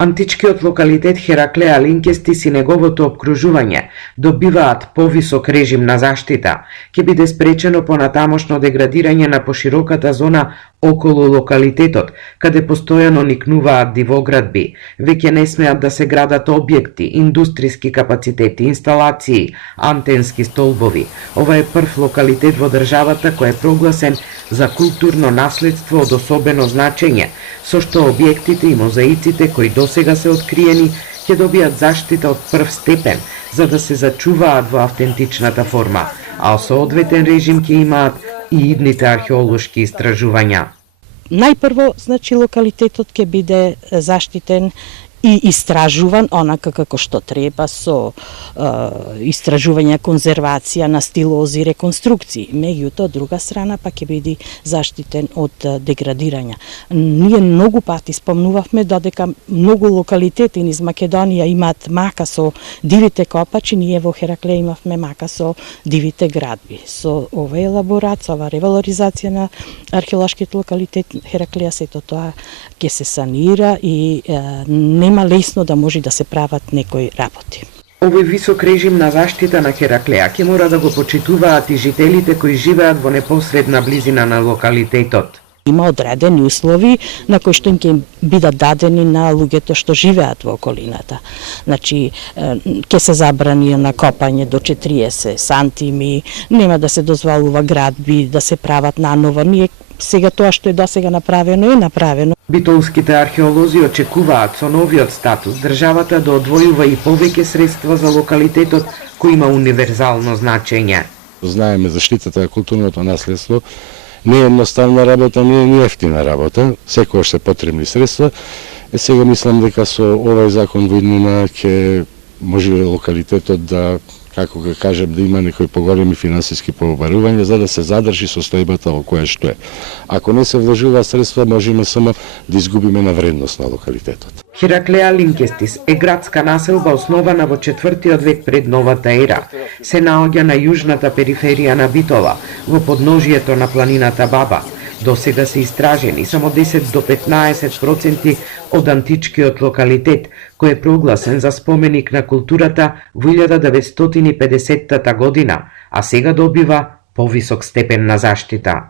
Античкиот локалитет Хераклеа Линкестис и неговото обкружување добиваат повисок режим на заштита. Ќе биде спречено понатамошно деградирање на пошироката зона околу локалитетот, каде постојано никнуваат дивоградби. Веќе не смеат да се градат објекти, индустријски капацитети, инсталации, антенски столбови. Ова е прв локалитет во државата кој е прогласен за културно наследство од особено значење, со што објектите и мозаиците кои досега се откриени ќе добијат заштита од прв степен, за да се зачуваат во автентичната форма, а соодветен режим ќе имаат и идните археолошки истражувања. Најпрво, значи, локалитетот ќе биде заштитен и истражуван онака како што треба, со истражување, конзервација на стилози, реконструкции. Меѓутоа, од друга страна па ќе биде заштитен од деградирање. Ние многу пати спомнувавме додека многу локалитети низ Македонија имаат мака со дивите копачи, ние во Хераклеа имавме мака со дивите градби. Со ова елаборација, ова ревалоризација на археолошкиот локалитет Хераклеа, сето тоа ќе се санира и нема лесно да може да се прават некои работи. Овој висок режим на заштита на Хераклеа ќе мора да го почитуваат и жителите кои живеат во непосредна близина на локалитетот. Има одредени услови на кои што им ќе бидат дадени на луѓето што живеат во околината. Значи, ќе се забрани на копање до 40 сантими, нема да се дозволува градби да се прават наново. Ние сега тоа што е досега направено е направено. Битолските археолози очекуваат со новиот статус државата да одвојува и повеќе средства за локалитетот кој има универзално значење. Знаеме заштитата на културното наследство не е едноставна работа, не е ни ефтина работа, секогаш се потребни средства. Сега мислам дека со овој закон во иднина ќе може локалитетот да, како ga кажем, да има некои поголеми финансиски побарувања за да се задржи состојбата во која што е. Ако не се вложуваат средства, можеме само да изгубиме на вредност на локалитетот. Хераклеа Линкестис е градска населба основана во 4 век пред новата ера. Се наоѓа на јужната периферија на Битола, во подножието на планината Баба. До сега се истражени само 10 до 15% од античкиот локалитет, кој е прогласен за споменик на културата во 1950 година, а сега добива повисок степен на заштита.